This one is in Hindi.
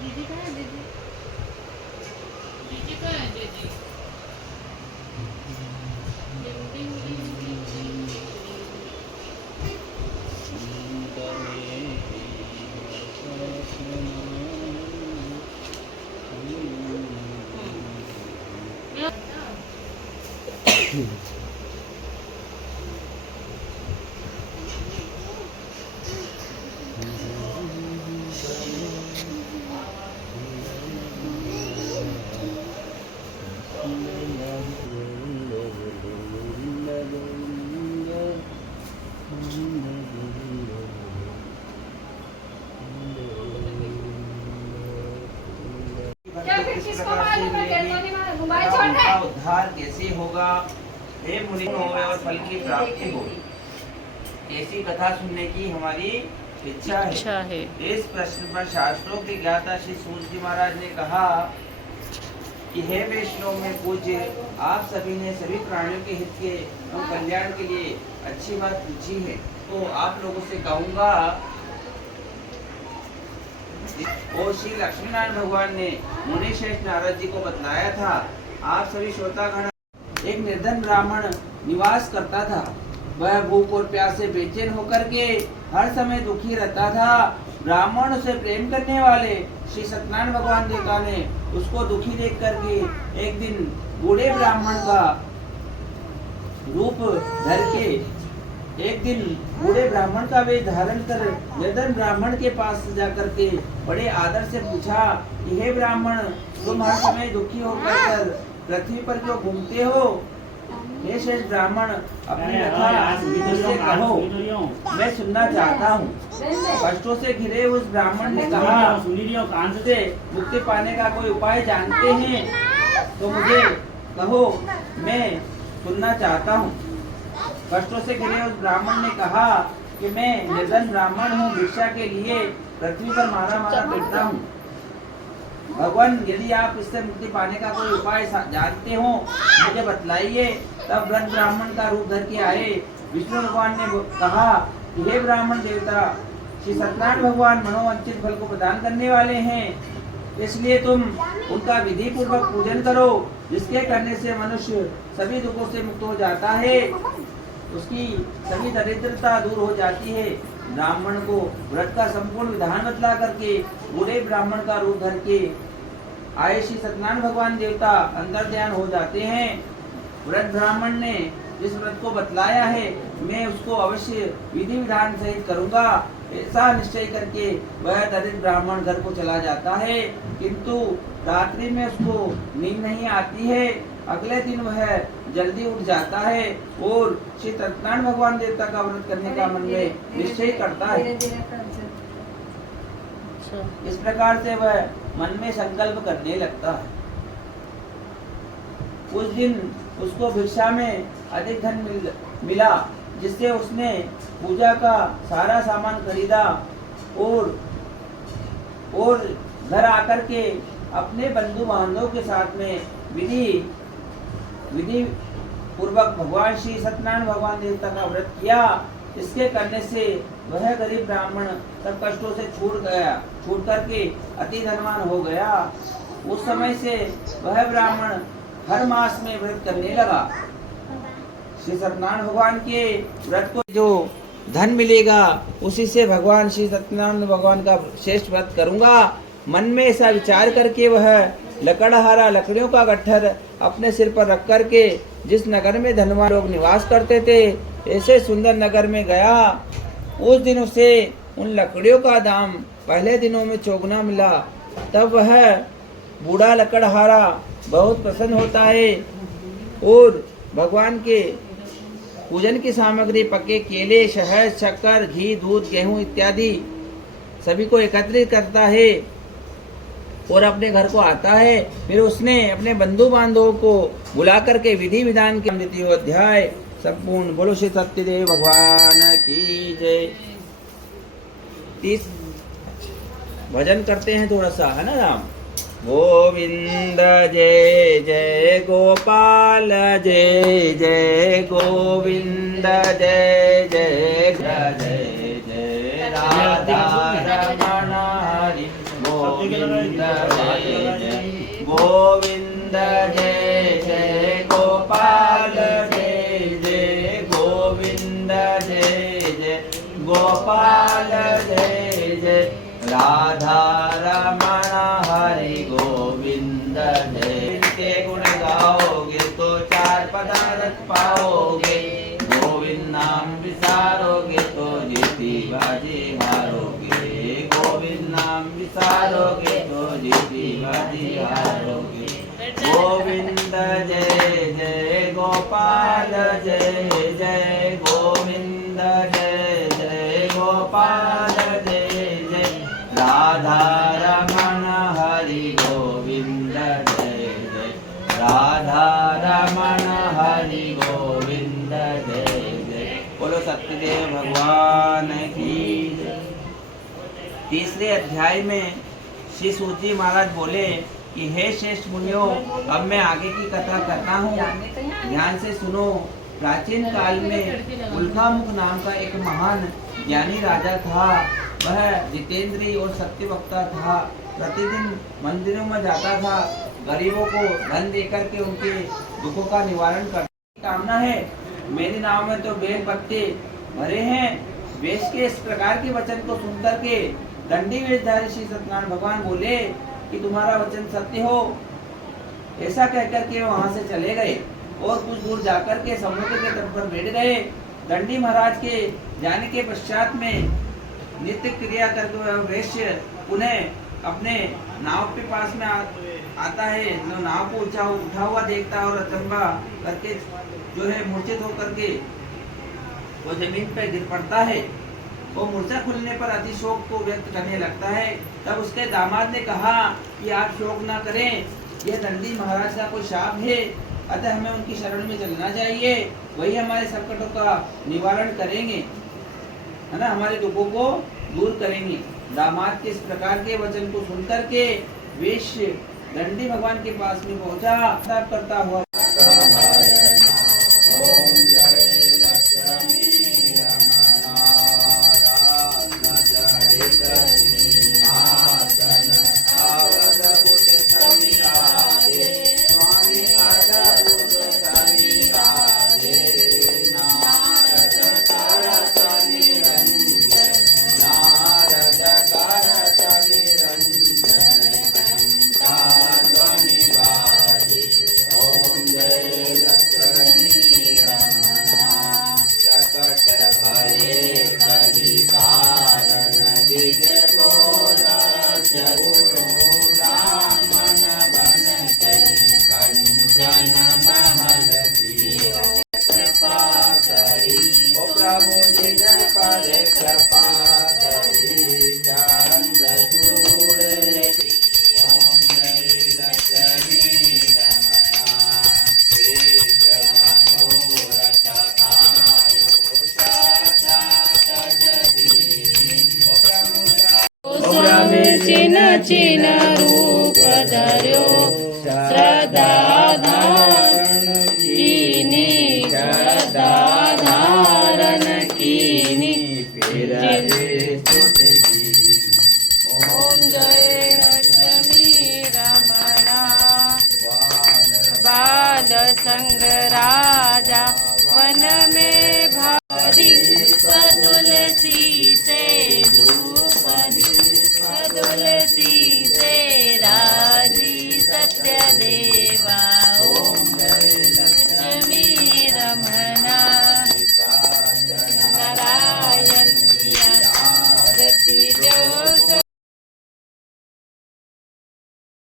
दीदी कहाँ है दीदी? दीदी कहाँ है दीदी? डिंग डिंग डिंग डिंग डिंग। उद्धार कैसे होगा, हे मुनि होवे और फल की प्राप्ति हो, ऐसी कथा सुनने की हमारी इच्छा है। इस प्रश्न पर शास्त्रों के ज्ञाता श्री सूत जी महाराज ने कहा कि हे वैष्णव में पूज्य, आप सभी ने सभी प्राणियों के हित के और कल्याण के लिए अच्छी बात पूछी है, तो आप लोगों से कहूँगा। और श्री लक्ष्मीनारायण भगवान ने मुनि श्रेष्ठ नारद जी को बतलाया था। आप सभी श्रोतागण, एक निर्धन ब्राह्मण निवास करता था। वह भूख और प्यास से बेचैन होकर के हर समय दुखी रहता था। ब्राह्मण से प्रेम करने वाले श्री सत्यनारायण भगवान देवता ने उसको दुखी देख करके एक दिन बूढ़े ब्राह्मण का रूप धर के बूढ़े ब्राह्मण का वेश धारण कर निर्धन ब्राह्मण के पास जाकर के बड़े आदर से पूछा कि हे ब्राह्मण, तुम हर समय दुखी होकर पृथ्वी पर क्यों घूमते हो? हे श्रेष्ठ ब्राह्मण, अपनी कथा मुझसे कहो, मैं सुनना चाहता हूँ। कष्टों से घिरे उस ब्राह्मण ने कहा, से मुक्ति पाने का कोई उपाय जानते हैं तो मुझे कहो, मैं सुनना चाहता हूँ। कष्टों से घिरे उस ब्राह्मण ने कहा कि मैं निर्धन ब्राह्मण हूँ, भिक्षा के लिए पृथ्वी पर मारा फिरता हूँ। भगवान, यदि आप इससे मुक्ति पाने का कोई उपाय जानते हो मुझे बतलाइए। तब वृद्ध ब्राह्मण का रूप धर के आए विष्णु भगवान ने कहा कि हे ब्राह्मण देवता, श्री सत्यनारायण भगवान मनोवांछित फल को प्रदान करने वाले हैं, इसलिए तुम उनका विधि पूर्वक पूजन करो, जिसके करने से मनुष्य सभी दुखों से मुक्त हो जाता है, उसकी सभी दरिद्रता दूर हो जाती है। ब्राह्मण को व्रत का संपूर्ण विधान बतला करके बूढ़े ब्राह्मण का रूप धर के आए श्री सत्यनारायण भगवान देवता अंतर ध्यान हो जाते हैं। व्रत ब्राह्मण ने जिस व्रत को बतलाया है मैं उसको अवश्य विधि विधान सहित करूंगा, ऐसा निश्चय करके वह दरिद्र ब्राह्मण घर को चला जाता है। किंतु रात्रि में उसको नींद नहीं आती है। अगले दिन वह जल्दी उठ जाता है और श्री सत्यनारायण भगवान देवता का व्रत करने का मन में निश्चय करता है। इस प्रकार से वह मन में संकल्प करने लगता है। उस दिन उसको भिक्षा में अधिक धन मिला, जिससे उसने पूजा का सारा सामान खरीदा और घर आकर के अपने बंधु बांधवों के साथ में विधि पूर्वक भगवान श्री सत्यनारायण भगवान देवता का व्रत किया। इसके करने से वह गरीब ब्राह्मण सब कष्टों से छूट करके अति धनवान हो गया। उस समय से वह ब्राह्मण हर मास में व्रत करने लगा। श्री सत्यनारायण भगवान के व्रत को जो धन मिलेगा उसी से भगवान श्री सत्यनारायण भगवान का श्रेष्ठ व्रत करूंगा। मन में ऐसा विचार करके वह लकड़हारा लकड़ियों का गट्ठर अपने सिर पर रख करके जिस नगर में धनवान लोग निवास करते थे ऐसे सुंदर नगर में गया। उस दिन उसे उन लकड़ियों का दाम पहले दिनों में चौगुना मिला। तब वह बूढ़ा लकड़हारा बहुत प्रसन्न होता है और भगवान के पूजन की सामग्री पके केले, शहद, शक्कर, घी, दूध, गेहूं इत्यादि सभी को एकत्रित करता है और अपने घर को आता है। फिर उसने अपने बंधु बांधवों को बुला करके विधि विधान के द्वितीय अध्याय संपूर्ण। बोलो श्री सत्यदेव भगवान की जय। 30 भजन करते हैं थोड़ा सा, है ना राम। गोविंद जय जय गोपाल जय जय गोविंद जय जय जय जय राधा रमण हरि। गोविंद जय जय गोविंद जय जय गोपाल जय जय गोविंद जय जय गोपाल जय जय राधा रमण हरि गोविंद जय के गुण गाओगे तो चार पदार्थ पाओगे गोविंद नाम विसारोगे तो जीती बाजी हारोगे गोविंद नाम विसारोगे तो जीती बाजी हारोगे गोविंद जय जय गोपाल जय जय गोविंद जय जय गोपाल जय जय राधा रमण हरि गोविंद जय जय राधा रमण हरि गोविंद जय जय बोलो सत्यदेव भगवान की जय। तीसरे अध्याय में श्री सूत महाराज बोले कि हे श्रेष्ठ मुनियों, अब मैं आगे की कथा करता हूँ, ध्यान से सुनो। प्राचीन काल में उल्कामुख नाम का एक महान ज्ञानी राजा था। वह जितेंद्रिय और सत्यवक्ता था। प्रतिदिन मंदिरों में जाता था, गरीबों को धन देकर के उनके दुखों का निवारण करने की कामना है। मेरे नाम में तो बेल पत्ते भरे हैं। वेश के इस प्रकार के वचन को सुनकर के दंडी वेशधारी श्री सत्यनारायण भगवान बोले कि तुम्हारा वचन सत्य हो। ऐसा कहकर के वहां से चले गए और कुछ दूर जाकर के समुद्र के तट पर बैठ गए। दंडी महाराज के जाने के पश्चात में नित्य क्रिया करके वह वैश्य पुनः अपने नाव के पास में आता है। जो नाव को उठा हुआ देखता है और अचंबा करके जो है मूर्छित होकर के वो जमीन पर गिर पड़ता है। वो मूर्छा खुलने पर अतिशोक को व्यक्त करने लगता है। तब उसके दामाद ने कहा कि आप शोक ना करें, यह दंडी महाराज का कोई शाप है, अतः हमें उनकी शरण में चलना चाहिए। वही हमारे संकटों का निवारण करेंगे, है ना, हमारे दुखों को दूर करेंगे। दामाद के इस प्रकार के वचन को सुनकर के वेश्य दंडी भगवान के पास में पहुंचा, तप करता हुआ ओम जय लक्ष्मी चिन चिन रूप धर्यो श्रद्धा धारण कीनी श्रद्धा धारण कीनी ओम जय लक्ष्मी रमणा बाल संग राजा वन में भारी तुलसी से तुलसी से राजी सत्य देवा ओम लक्ष्मी रमणा नारायण आरती जो